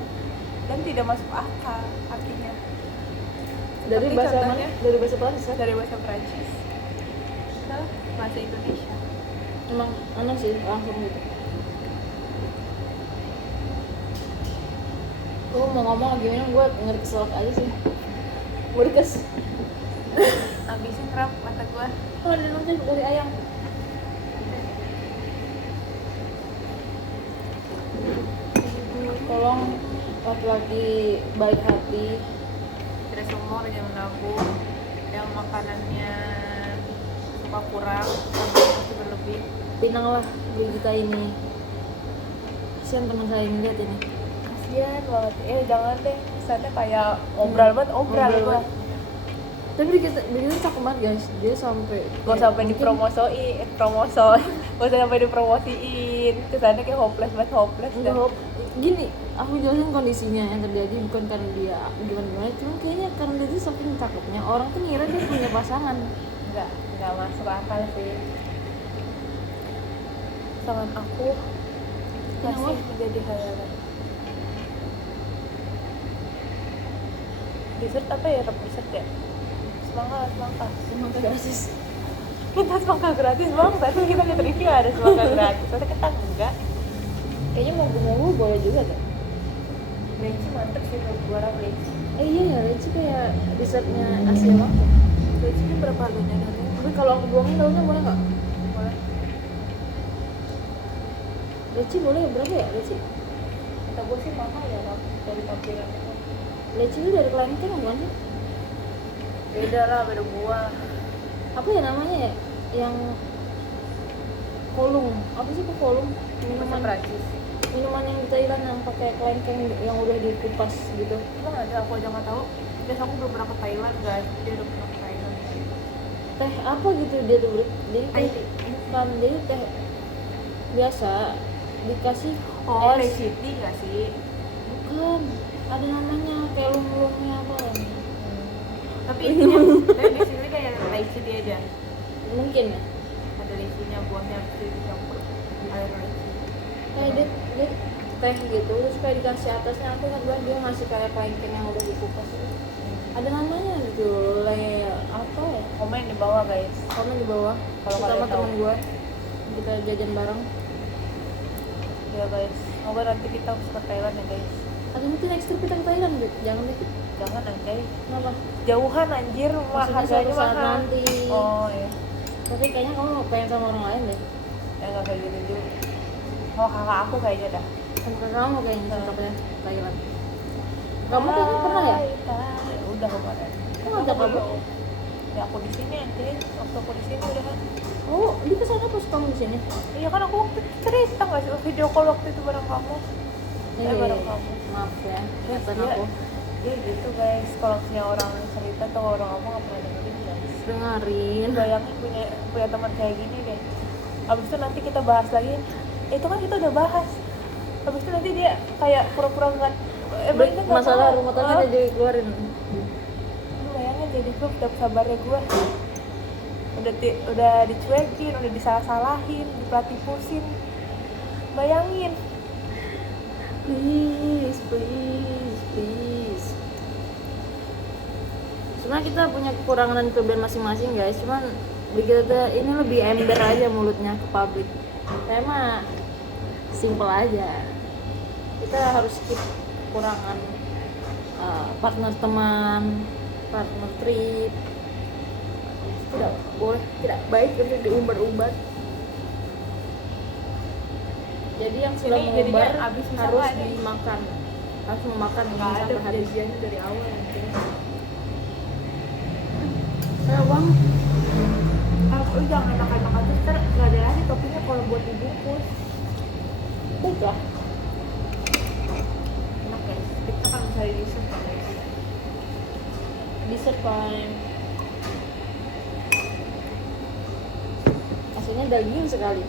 dan tidak masuk akal artinya. Dari Seperti bahasa mana? contohnya, Dari bahasa Prancis kan? dari bahasa Prancis ke bahasa Indonesia. Emang aneh sih langsung gitu. Gue mau ngomong gimana, gue ngerekeselak aja sih. Gue rekes. Habisin rap mata gua. Oh, ada nanti dari ayam. Tolong laki-laki baik hati. Tidak semua orang yang menabung, yang makanannya suka kurang sampai masih berlebih. Pinanglah beli kita ini. Kasian teman saya ini, lihat ini. Kasian banget. Jangan deh, kesannya kayak obral banget, obral Obral gua. banget. Tapi dia cakep banget guys, dia sampai Gak sampai dipromosoin, gak sampai dipromosiin. Kesannya kayak hopeless banget, hopeless. enggak dah. hop. Gini, aku jelasin kondisinya yang terjadi bukan karena dia gimana, cuma kayaknya karena dia tuh saking cakepnya orang tuh ngira dia punya pasangan. Nggak masuk akal sih. Pasangan aku masih Kenapa? menjadi hayalan. Dessert apa ya? Dessert ya? Semangka. Emang gratis. Kita semangka gratis bang, tapi kita lihat review ada semangka gratis, tapi kita enggak. Kayaknya mau boleh juga deh. Leci mantep sih menurut gua orang leci. Iya ya, leci kayak dessertnya Asia banget. Leci ini berapa harganya nanti? Tapi kalau aku buangin daunnya boleh nggak? Boleh. Leci boleh berapa ya leci? Kata gua sih mahal ya bang, dari tampilannya. Leci itu dari kelengkeng bukan sih? Beda lah, beda buah. Apa ya namanya ya? Yang kolung. Apa sih kok kolung? Bahasa Minuman Prancis. minuman yang di Thailand yang pakai kelengkeng yang udah dikupas gitu. Emang ada, aku aja nggak tahu. Biasa aku belum pernah ke Thailand guys, dia udah pernah ke Thailand. Teh apa gitu dia tuh jadi teh Tea. bukan, jadi teh biasa dikasih Oh, es. Leci tea nggak sih? Bukan, ada namanya kayak lung-lungnya apa ya? Tapi intinya, tapi basically kayak Leci tea aja. Mungkin ya. Ada lecinya, buahnya itu dicampur air leci. Kayak dia teh gitu, terus kayak dikasih atasnya, aku ingat banget dia ngasih kayak kelengkeng yang udah dikupas gitu. Ada namanya gitu, apa ya? Komen di bawah guys. Komen di bawah. Kalau Sama kalian tahu. temen gue, kita jajan bareng. Ya guys, semoga nanti kita bisa ke Thailand ya guys. Atau mungkin next trip kita ke Thailand, Bet. Jangan deh. Jangan anjay, Kenapa? jauhan anjir, Maksudnya harganya suatu saat mahal. nanti. Oh iya, Tapi kayaknya kamu pengen sama orang lain deh. nggak kayak gitu juga. Oh kakak aku kayaknya dah. Sama kakak kamu kayaknya cocoknya Thailand. Kamu kayaknya pernah ya? Udah kemarin. Kok ngajak kamu? belum. Ya aku di sini anjir, waktu aku di sini udah kan. Oh, di kesana pas kamu di sini? Iya kan aku waktu itu cerita nggak sih video call waktu itu bareng kamu. Bareng kamu. Maaf ya, Yes, kata iya. aku. Ya gitu guys, kalau punya orang cerita atau orang apa nggak pernah dengerin guys. Dengerin. Bayangin punya teman kayak gini deh. Abis itu nanti kita bahas lagi. Itu kan kita udah bahas. Abis itu nanti dia kayak pura-pura nggak. Dia nggak Masalah tahu. rumah tangga dia jadi keluarin. Lu bayangin jadi gue udah sabarnya gue. Udah dicuekin, udah disalah-salahin, dipelatih-pusin. Bayangin. Please. Sebenarnya kita punya kekurangan dan kelebihan masing-masing guys. Cuman kita ini lebih ember aja mulutnya ke publik. Saya mah simple aja. Kita harus keep kekurangan partner teman, partner trip. Tidak boleh, tidak baik untuk diumbar-umbar. Jadi yang sudah Ini mengumbar jadinya abis bisa harus nggak nih? dimakan, harus memakan Nggak ini ada sampai habis. perjanjiannya dari awal anjir. Bang, Aku jangan makan-makan terus ntar nggak ada lagi toppingnya kalau buat dibungkus. baiklah. Enak guys, kita kan bisa di dessert kan guys. Dessert time. Aslinya daging sekali.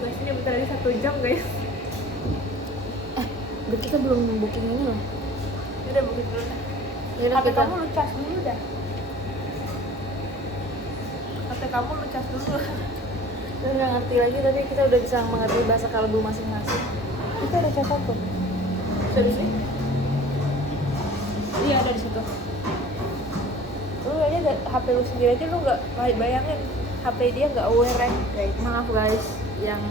Guys ini bentar lagi 1 jam guys. Kita belum booking ini loh. Udah bukit dulu dah. Yaudah, HP kita kamu lu cas dulu dah. HP kamu lu cas dulu. udah nggak ngerti lagi, tapi kita udah bisa mengerti bahasa kalbu masing-masing. Itu ada cas apa? Serius nih? Iya, ada di situ. Lu aja HP lu sendiri aja lu nggak bayangin HP dia nggak aware guys. Maaf guys, yang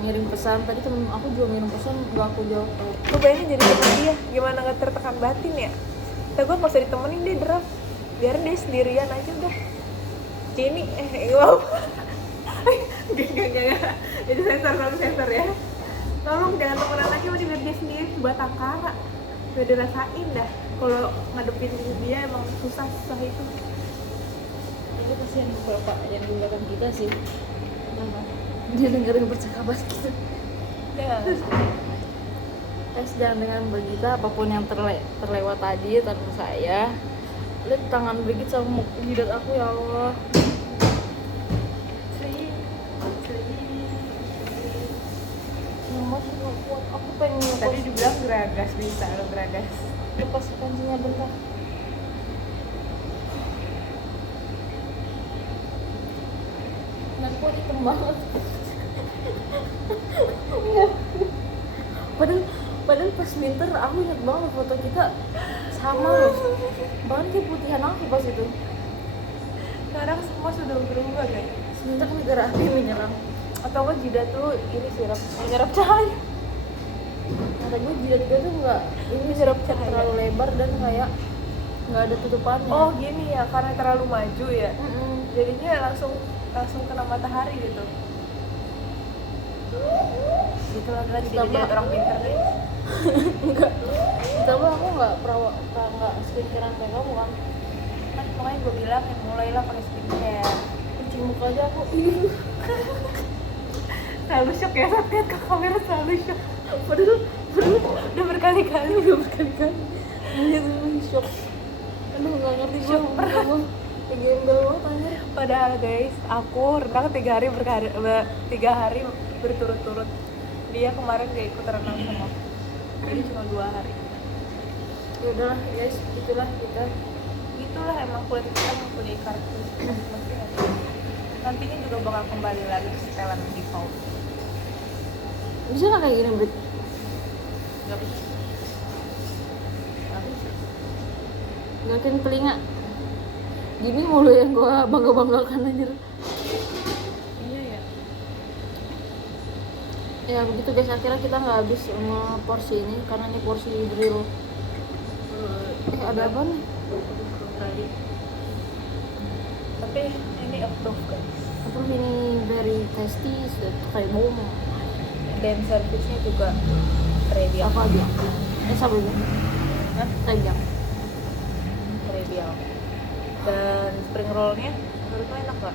ngirim pesan. Tadi temen aku juga ngirim pesan, gak aku jawab. Gue bayangin jadi temen dia gimana nggak tertekan batin ya. Tapi gue nggak usah ditemenin, dia draft, biar dia sendirian aja udah. Jenny wow. Gak itu sensor ya. Tolong jangan temenan lagi, udah biar dia sendiri buat akara. Udah dirasain dah kalau ngadepin dia emang susah itu. Ini kasihan bapak yang di belakang kita sih. Dia dengerin percakapan kita. Ya. Jangan dengan Brigita, apapun yang terlewat tadi tanpa saya. Lihat tangan Brigit sama jidat aku, ya Allah. Nyaman, nggak kuat. Aku pengen Tadi lepas, dibilang geragas, bisa lo geragas. lepas kancingnya bentar. Dan kok hitam banget. padahal pas winter aku inget banget foto kita sama loh. Bahkan kayak putihan aku pas itu. Sekarang semua sudah berubah guys. Semenjak negara api menyerang. Atau kan jidat tuh ini sirap menyerap cahaya. Kata gue jidat gue tuh nggak ini Menyerap cahaya. terlalu lebar dan kayak nggak ada tutupannya. Oh gini ya, karena terlalu maju ya. Mm-mm. Jadinya langsung kena matahari gitu. Itulah kan jadi Ditambah- jidat orang pintar guys. Enggak. Ditambah aku nggak skincarean kayak kamu kan. Kan makanya gue bilang mulailah pakai skincare. Kucing muka aja aku. Selalu shock ya saat lihat ke kamera, selalu shock. Padahal Udah berkali-kali. lihat ini shock. Aduh nggak ngerti gue. Shock berat. Gembel banget anjir. Padahal guys, aku renang 3 hari berturut-turut. Dia kemarin gak ikut renang sama aku. Jadi cuma 2 hari. Ya udahlah guys, itulah kita. Itulah emang kulit kita mempunyai karakteristik masing-masing. Nantinya juga bakal kembali lagi ke setelan default. Bisa nggak kayak gini, Brit? Gak bisa. Gak bisa. Gerakin telinga. Gini mulu yang gua bangga-banggakan anjir. Iya ya. Ya begitu guys, akhirnya kita nggak habis sama porsi ini karena ini porsi drill. Ada apa nih? Tadi. Tapi ini approved guys. Apa ini very tasty, sudah kayak bom. Dan service-nya juga ready Apa aja? Sabar dulu. Hah? Tajam. Ready. Dan spring roll-nya menurutmu enak gak?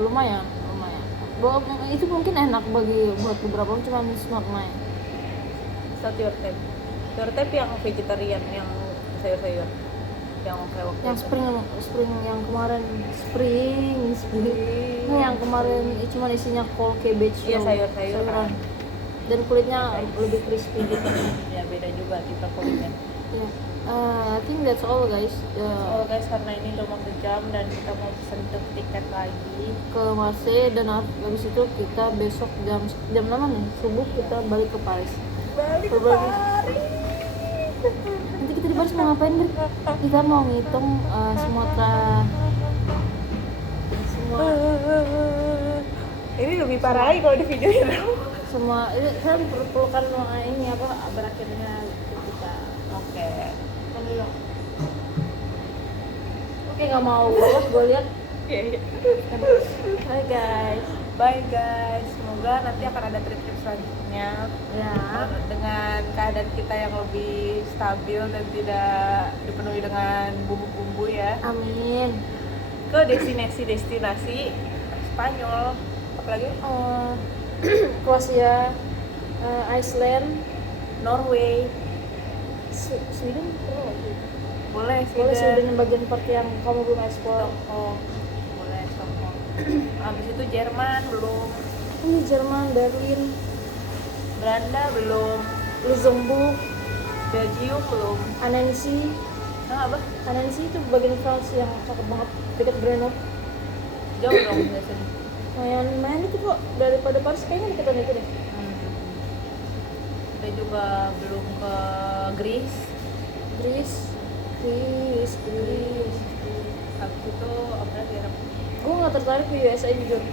Lumayan. Itu mungkin enak buat beberapa orang, cuman it's not mine. Not your type. Your type yang vegetarian, yang sayur-sayur, yang kayak waktu Yang itu. spring yang kemarin spring. Nah, yang kemarin cuma isinya kol, cabbage, Iya, no, sayur-sayuran. sayuran. Dan kulitnya lebih crispy gitu. Ya beda juga tipe kulitnya. Ya, I think that's all guys. Oh guys, karena ini udah mau sejam dan kita mau pesen tiket lagi. Ke Marseille dan habis itu kita besok jam 6 nih subuh kita balik ke Paris. Balik ke Berbagi. Paris. Nanti kita di Paris mau ngapain, Ber? Kita mau ngitung semua Ini lebih parah lagi kalau di video ini. semua ini kan perlukan ini apa berakhirnya kita. Oke. Kan dulu. Oke, nggak mau gue lihat. Iya. Hai guys. Bye guys. Semoga nanti akan ada trip-trip selanjutnya. Ya. Dengan keadaan kita yang lebih stabil dan tidak dipenuhi dengan bumbu-bumbu ya. Amin. Ke destinasi Spanyol. Apalagi Kroasia, Iceland, Norway. Sweden perlu nggak sih? Boleh Boleh Sweden yang bagian part yang kamu belum ekspor. Stockholm. Boleh Stockholm. Habis itu Jerman belum. Ini Jerman, Berlin, Belanda belum. Luxembourg, Belgium belum. Annecy. Apa? Annecy itu bagian France yang cakep banget, dekat Grenoble. Jauh dong biasanya. Main itu kok daripada Paris kayaknya deketan itu deh. Kita juga belum ke Greece. Greece. Habis itu apa lagi ya? Gue nggak tertarik ke USA jujur.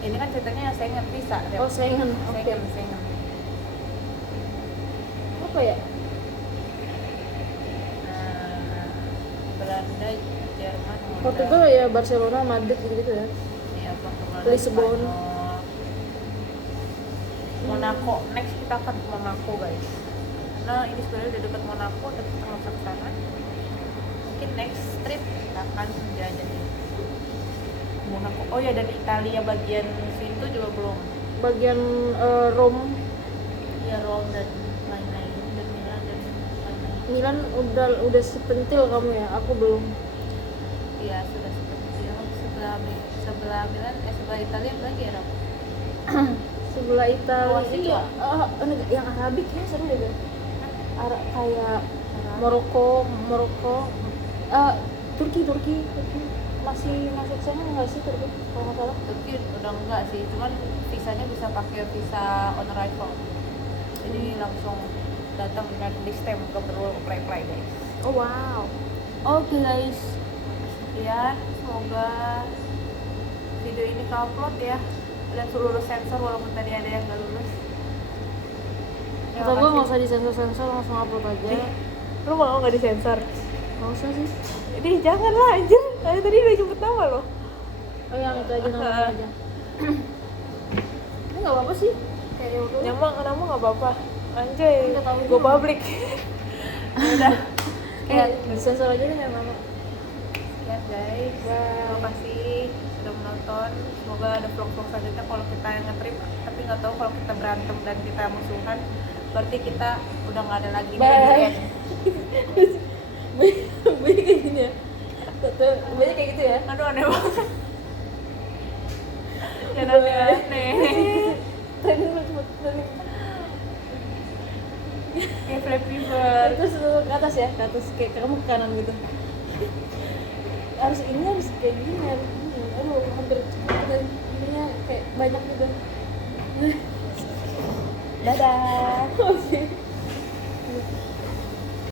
Ini kan ceritanya yang Schengen bisa. Oh, Schengen. Oke. Schengen. Apa ya? Belanda, Jerman, Portugal ya, Barcelona, Madrid gitu-gitu ya. Iya, Portugal, Lisbon. Spanyol. Monaco. Next kita akan ke Monaco guys. Karena ini sebenarnya udah dekat Monaco, tapi kita nggak usah ke sana. Mungkin next trip kita akan menjajah Monaco. Oh ya, dan Italia bagian situ juga belum. Bagian Rome, Ya, Rome dan lain-lain, dan Milan dan lain-lain. Milan udah sepentil kamu ya, aku belum. Iya, sudah seperti itu. Sebelah Milan, sebelah Italia lagi ya, Rob? Sebelah Italia Kroasia. itu yang Arabik ya, seru deh kan? Kayak Maroko, Turki masih masuk sana nggak sih Turki kalau nggak salah? Turki udah enggak sih, cuman visanya bisa pakai visa on arrival. Jadi langsung datang dengan di stem, gak perlu apply guys. Oh wow. Oke guys, sekian, semoga video ini ke-upload ya dan lulus sensor walaupun tadi ada yang gak lulus. Atau gue nggak usah disensor langsung upload aja. Lu mau gak disensor? Nggak usah sih. Jadi jangan lah anjir, tadi udah jemput nama lo. Oh yang itu aja namanya aja. Ini nggak apa-apa sih. Kayak ya udah. Nyamang nama gak apa-apa. Anjay, Nggak tahu gue juga. public. Udah. Kayak disensor aja deh yang nama. Sekian guys, terima kasih sudah menonton. Semoga ada vlog-vlog selanjutnya kalau kita yang nge-trip. Tapi nggak tahu kalau kita berantem dan kita musuhan, berarti kita udah nggak ada lagi nih Bye. di end. Banyak kayak gini ya. Banyak kayak gitu ya. Aduh aneh banget. Jangan aneh-aneh. Trending cepet. Kayak Flappy Bird. Terus ke atas ya, ke atas kayak kamu ke kanan gitu. Harus kayak gini harus ini. Aduh, hampir cepet ininya kayak banyak gitu. Dadah. Oke.